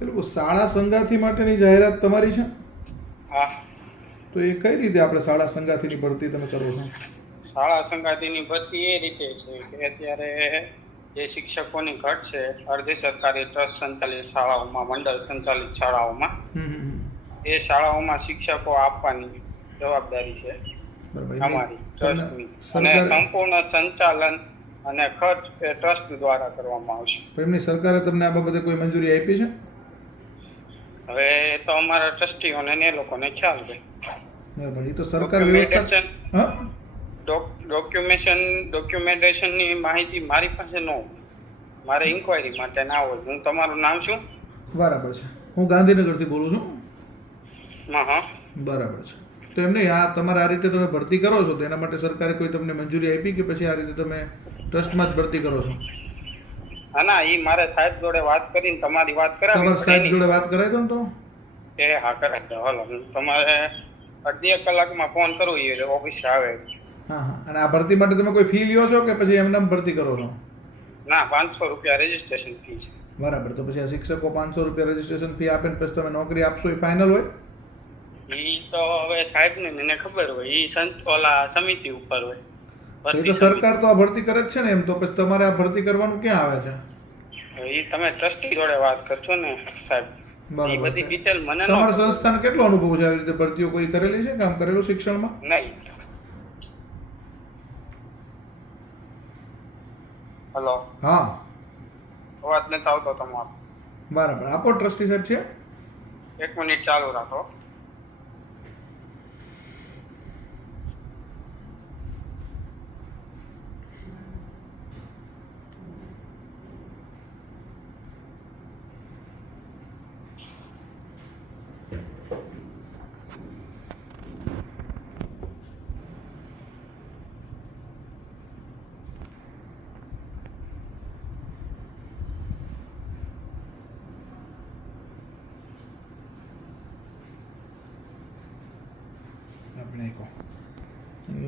પેલું શાળા સંગાથી માટેની જાહેરાત તમારી છે? હા, તો એ કઈ રીતે આપણે શાળા સંગાથીની ભરતી તમે કરો છો? શાળા સંગાતીની ભરતી એ રીતે છે કે અત્યારે જે શિક્ષકોની ઘટ છે અર્ધ સરકારી ટ્રસ્ટ સંચાલિત શાળાઓમાં, મંડળ સંચાલિત શાળાઓમાં, એ શાળાઓમાં શિક્ષકો આપવાની જવાબદારી છે બરાબર. અમારી તમને ટ્રસ્ટની, અને સરકારે સંપૂર્ણ સંચાલન અને ખર્ચ એ ટ્રસ્ટ દ્વારા કરવામાં આવશે. એમની સરકારે તમને આ બાબતે કોઈ મંજૂરી આપી છે? હવે એ તો અમારા ટ્રસ્ટીઓને ને એ લોકોને ખ્યાલ છે. બરાબર. એ તો સરકાર વ્યવસ્થા હા ડોક્યુમેન્ટેશનની માહિતી મારી પાસે ન હોય, મારે ઇન્કવાયરી માટે ના હોય. હું તમારું નામ શું? બરાબર છે. હું ગાંધીનગરથી બોલું છું. હા. બરાબર છે. તો એમ નહીં, આ તમારે આ રીતે તમે ભરતી કરો છો તો એના માટે સરકારે કોઈ તમને મંજૂરી આપી કે પછી આ રીતે તમે ટ્રસ્ટમાં જ ભરતી કરો છો? હા ના, એ મારે સાહેબ જોડે વાત કરીને તમારી વાત કરાવી. તમારા સાહેબ જોડે વાત કરાવી દો ને તો. એ હા, કરાવી દો. હાલો, તમારે અડધી એક કલાકમાં ફોન કરું, એ ઓફિસે આવે. હા હા. અને આ ભરતી માટે તમે કોઈ ફી લ્યો છો કે પછી એમને ભરતી કરો છો? ના, 500 રૂપિયા રજીસ્ટ્રેશન ફી છે. બરાબર. તો પછી આ શિક્ષકો 500 રૂપિયા રજીસ્ટ્રેશન ફી આપે ને પછી તમે નોકરી આપશો એ ફાઇનલ હોય? ઈ તો હવે સાહેબને મને ખબર હોય, ઈ ઓલા સમિતિ ઉપર હોય. એ તો સરકાર તો આ ભરતી કરે જ છે ને, એમ તો પછી તમારે આ ભરતી કરવાનું ક્યાં આવે છે? ઈ તમે ટ્રસ્ટી જોડે વાત કરશો ને સાહેબ. ઈ બરાબર બધી છે. ડિટેલ મને ન તમારા ખબર. સંસ્થાને કેટલો અનુભવ છે આવી રીતે ભરતીઓ કોઈ કરેલી છે, કામ કરેલું શિક્ષણમાં? નહીં. હલો, હા. અવાજ નથી આવતો તમારો. બરાબર. આપો ટ્રસ્ટી સાહેબ છે. 1 મિનિટ ચાલુ રાખો. આપણે કહો.